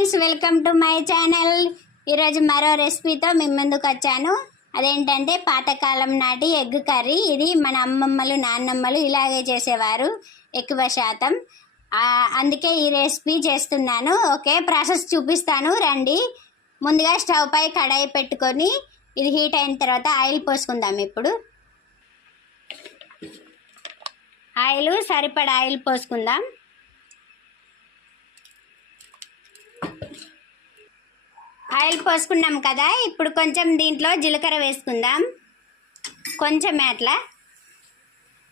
Friends, welcome to my channel. ఈరోజు మరో రెసిపీతో మేము ముందుకు వచ్చాను. అదేంటంటే పాతకాలం నాటి ఎగ్ కర్రీ. ఇది మన అమ్మమ్మలు నాన్నమ్మలు ఇలాగే చేసేవారు ఎక్కువ శాతం. అందుకే ఈ రెసిపీ చేస్తున్నాను. ఓకే, ప్రాసెస్ చూపిస్తాను రండి. ముందుగా స్టవ్ పై కడాయి పెట్టుకొని ఇది హీట్ అయిన తర్వాత ఆయిల్ పోసుకుందాం. ఇప్పుడు ఆయిల్ సరిపడా ఆయిల్ పోసుకుందాం. ఆయిల్ పోసుకున్నాం కదా, ఇప్పుడు కొంచెం దీంట్లో జీలకర్ర వేసుకుందాం, కొంచెం అట్లా.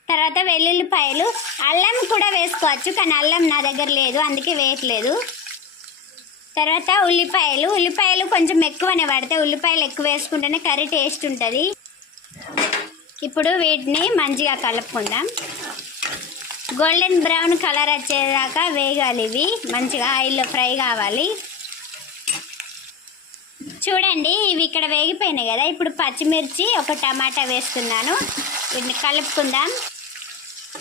తర్వాత వెల్లుల్లిపాయలు, అల్లం కూడా వేసుకోవచ్చు, కానీ అల్లం నా దగ్గర లేదు అందుకే వేయట్లేదు. తర్వాత ఉల్లిపాయలు కొంచెం ఎక్కువనే పడితే, ఉల్లిపాయలు ఎక్కువ వేసుకుంటేనే కర్రీ టేస్ట్ ఉంటుంది. ఇప్పుడు వీటిని మంచిగా కలుపుకుందాం. గోల్డెన్ బ్రౌన్ కలర్ వచ్చేదాకా వేగాలి. ఇవి మంచిగా ఆయిల్లో ఫ్రై కావాలి. చూడండి, ఇవి ఇక్కడ వేగిపోయినాయి కదా. ఇప్పుడు పచ్చిమిర్చి, ఒక టమాటా వేస్తున్నాను. వీటిని కలుపుకుందాం.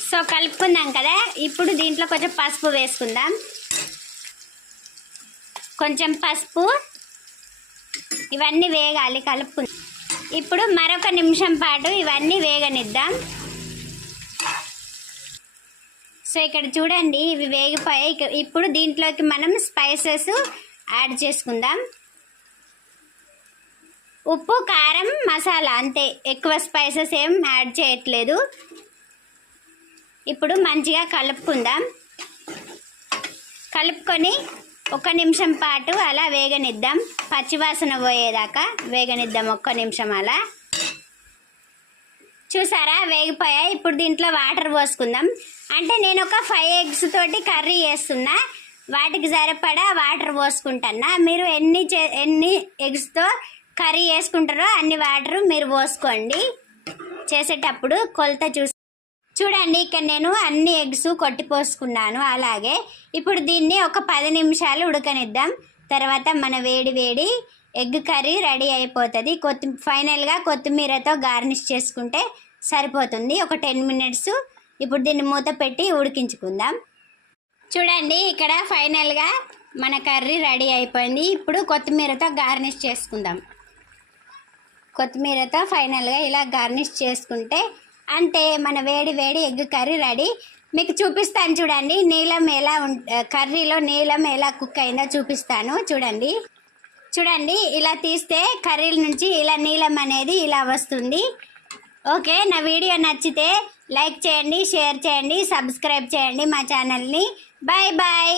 సో కలుపుకుందాం కదా, ఇప్పుడు దీంట్లో కొంచెం పసుపు వేసుకుందాం. కొంచెం పసుపు, ఇవన్నీ వేగాలి, కలుపుకుందాం. ఇప్పుడు మరొక నిమిషం పాటు ఇవన్నీ వేగనిద్దాం. సో ఇక్కడ చూడండి, ఇవి వేగిపోయాయి. ఇప్పుడు దీంట్లోకి మనం స్పైసెస్ యాడ్ చేసుకుందాం. ఉప్పు, కారం, మసాలా అంతే, ఎక్కువ స్పైసెస్ ఏం యాడ్ చేయట్లేదు. ఇప్పుడు మంచిగా కలుపుకుందాం. కలుపుకొని ఒక నిమిషం పాటు అలా వేగనిద్దాం. పచ్చివాసన పోయేదాకా వేగనిద్దాం, ఒక్క నిమిషం అలా. చూసారా, వేగిపోయాయి. ఇప్పుడు దీంట్లో వాటర్ పోసుకుందాం. అంటే నేను ఒక 5 eggs తోటి కర్రీ చేస్తున్నా, వాటికి సరిపడా వాటర్ పోసుకుంటున్నా. మీరు ఎన్ని ఎగ్స్తో కర్రీ వేసుకుంటారో అన్ని వాటర్ మీరు పోసుకోండి. చేసేటప్పుడు కొలత చూడండి, ఇక్కడ నేను అన్ని ఎగ్స్ కొట్టి పోసుకున్నాను. అలాగే ఇప్పుడు దీన్ని ఒక 10 నిమిషాలు ఉడకనిద్దాం. తర్వాత మన వేడి ఎగ్ కర్రీ రెడీ అయిపోతుంది. ఫైనల్గా కొత్తిమీరతో గార్నిష్ చేసుకుంటే సరిపోతుంది. ఒక 10 minutes ఇప్పుడు దీన్ని మూత పెట్టి ఉడికించుకుందాం. చూడండి, ఇక్కడ ఫైనల్గా మన కర్రీ రెడీ అయిపోయింది. ఇప్పుడు కొత్తిమీరతో గార్నిష్ చేసుకుందాం. కొత్తిమీరతో ఫైనల్గా ఇలా గార్నిష్ చేసుకుంటే అంటే మన వేడి ఎగ్ కర్రీ రెడీ. మీకు చూపిస్తాను చూడండి, నీలం ఎలా కర్రీలో నీలం ఎలా కుక్ అయిందో చూపిస్తాను. చూడండి, ఇలా తీస్తే కర్రీ నుంచి ఇలా నీలం అనేది ఇలా వస్తుంది. ఓకే, నా వీడియో నచ్చితే లైక్ చేయండి, షేర్ చేయండి, సబ్స్క్రైబ్ చేయండి మా ఛానల్ని. బాయ్.